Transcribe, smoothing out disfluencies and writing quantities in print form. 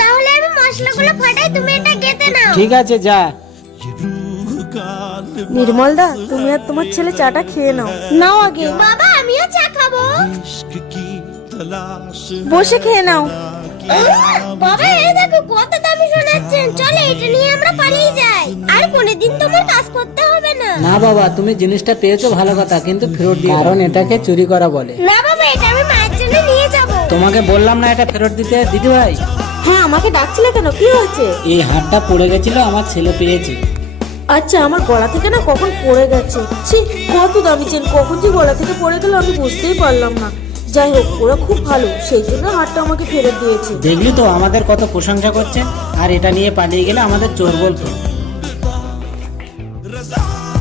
তাহলে আমি মশলাগুলো ফাটাই, তুমি এটা গেঁথে নাও। ঠিক আছে, যা। নির্মল দা, তুমি আর তোমার ছেলে চাটা খেয়ে নাও। নাও আগে। বাবা, আমিও চা খাবো। বসে খেয়ে নাও। বাবা, এই দেখো কত দামি শোনাচ্ছেন। চলো এটা নিয়ে আমরা পালিয়ে যাই, আর কোনোদিন তোমার কাজ করতে হবে না। না বাবা, তুমি জিনিসটা পেয়েছো ভালো কথা, কিন্তু ফেরত দিও, কারণ এটাকে চুরি করা বলে। না বাবা, এটা আমি মায়ের জন্য নিয়ে যাব। তোমাকে বললাম না এটা ফেরত দিতে। দিদি ভাই, হ্যাঁ, আমাকে ডাকছিলে কেন? কি হয়েছে? এই হারটা পড়ে গেছিল, আমার ছেলে পেয়েছে। আচ্ছা, আমার গলা থেকে না কখন পড়ে গেছে। ছি, কত দামি চেন, কখন যে গলা থেকে পড়ে গেল আমি বুঝতেই পারলাম না। যাই হোক, ওরা খুব ভালো, সেই জন্য হারটা আমাকে ফেরত দিয়েছে। দেখলি তো আমাদের কত প্রশংসা করছে, আর এটা নিয়ে পালিয়ে গেলে আমাদের চোর বলতো।